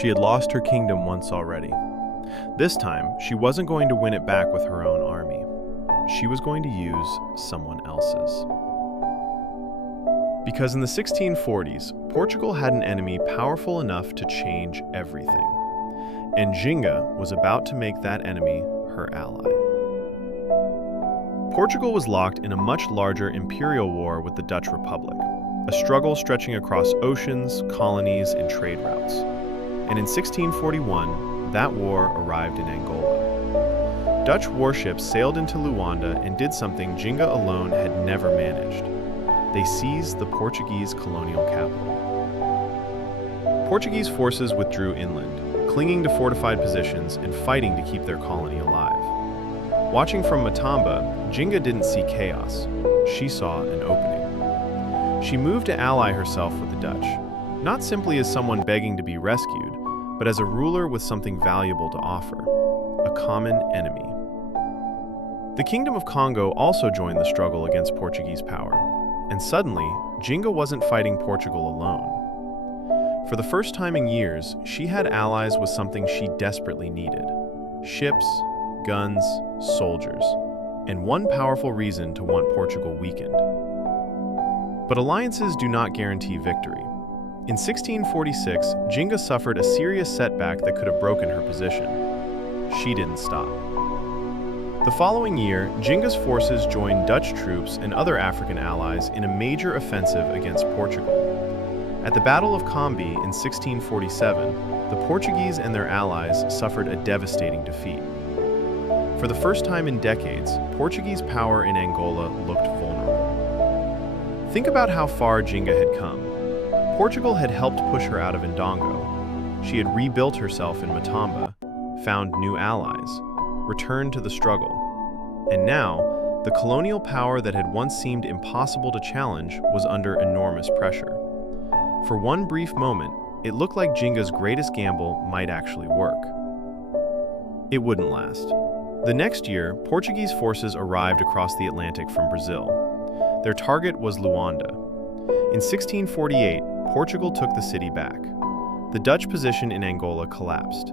She had lost her kingdom once already. This time, she wasn't going to win it back with her own army. She was going to use someone else's. Because in the 1640s, Portugal had an enemy powerful enough to change everything. And Njinga was about to make that enemy her ally. Portugal was locked in a much larger imperial war with the Dutch Republic, a struggle stretching across oceans, colonies, and trade routes. And in 1641, that war arrived in Angola. Dutch warships sailed into Luanda and did something Njinga alone had never managed. They seized the Portuguese colonial capital. Portuguese forces withdrew inland, clinging to fortified positions and fighting to keep their colony alive. Watching from Matamba, Njinga didn't see chaos. She saw an opening. She moved to ally herself with the Dutch, not simply as someone begging to be rescued, but as a ruler with something valuable to offer, a common enemy. The Kingdom of Congo also joined the struggle against Portuguese power, and suddenly, Njinga wasn't fighting Portugal alone. For the first time in years, she had allies with something she desperately needed: ships, guns, soldiers, and one powerful reason to want Portugal weakened. But alliances do not guarantee victory. In 1646, Njinga suffered a serious setback that could have broken her position. She didn't stop. The following year, Njinga's forces joined Dutch troops and other African allies in a major offensive against Portugal. At the Battle of Kombi in 1647, the Portuguese and their allies suffered a devastating defeat. For the first time in decades, Portuguese power in Angola looked vulnerable. Think about how far Njinga had come. Portugal had helped push her out of Ndongo. She had rebuilt herself in Matamba, found new allies, returned to the struggle. And now, the colonial power that had once seemed impossible to challenge was under enormous pressure. For one brief moment, it looked like Njinga's greatest gamble might actually work. It wouldn't last. The next year, Portuguese forces arrived across the Atlantic from Brazil. Their target was Luanda. In 1648, Portugal took the city back. The Dutch position in Angola collapsed,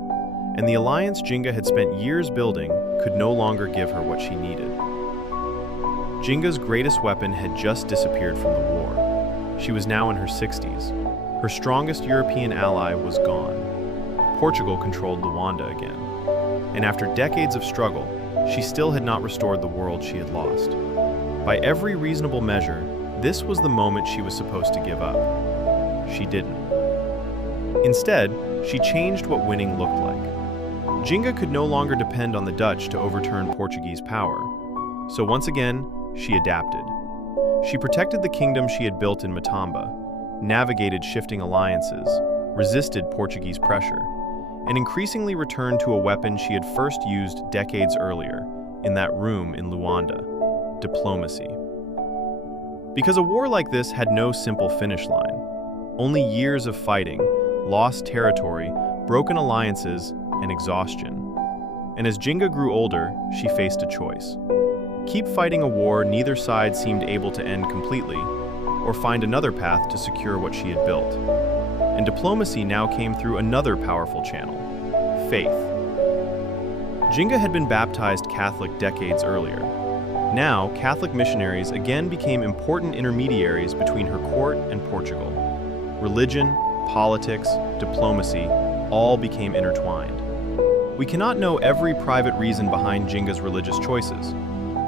and the alliance Njinga had spent years building could no longer give her what she needed. Njinga's greatest weapon had just disappeared from the war. She was now in her 60s. Her strongest European ally was gone. Portugal controlled Luanda again. And after decades of struggle, she still had not restored the world she had lost. By every reasonable measure, this was the moment she was supposed to give up. She didn't. Instead, she changed what winning looked like. Njinga could no longer depend on the Dutch to overturn Portuguese power. So once again, she adapted. She protected the kingdom she had built in Matamba, navigated shifting alliances, resisted Portuguese pressure, and increasingly returned to a weapon she had first used decades earlier, in that room in Luanda: diplomacy. Because a war like this had no simple finish line. Only years of fighting, lost territory, broken alliances, and exhaustion. And as Njinga grew older, she faced a choice. Keep fighting a war neither side seemed able to end completely, or find another path to secure what she had built. And diplomacy now came through another powerful channel: faith. Njinga had been baptized Catholic decades earlier. Now, Catholic missionaries again became important intermediaries between her court and Portugal. Religion, politics, diplomacy, all became intertwined. We cannot know every private reason behind Njinga's religious choices,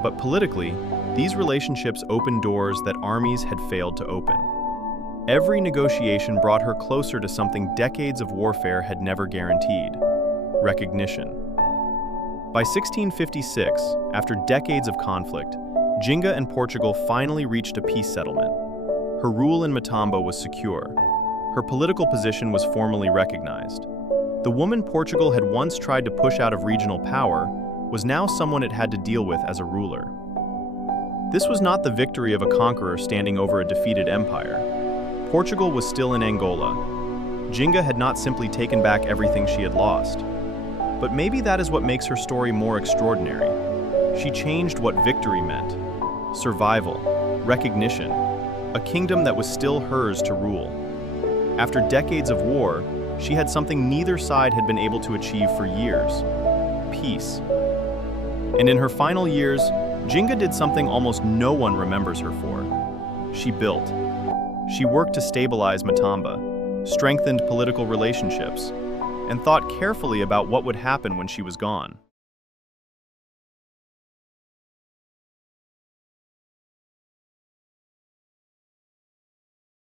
but politically, these relationships opened doors that armies had failed to open. Every negotiation brought her closer to something decades of warfare had never guaranteed: recognition. By 1656, after decades of conflict, Njinga and Portugal finally reached a peace settlement. Her rule in Matamba was secure. Her political position was formally recognized. The woman Portugal had once tried to push out of regional power was now someone it had to deal with as a ruler. This was not the victory of a conqueror standing over a defeated empire. Portugal was still in Angola. Njinga had not simply taken back everything she had lost. But maybe that is what makes her story more extraordinary. She changed what victory meant: survival, recognition, a kingdom that was still hers to rule. After decades of war, she had something neither side had been able to achieve for years: peace. And in her final years, Njinga did something almost no one remembers her for. She built. She worked to stabilize Matamba, strengthened political relationships, and thought carefully about what would happen when she was gone.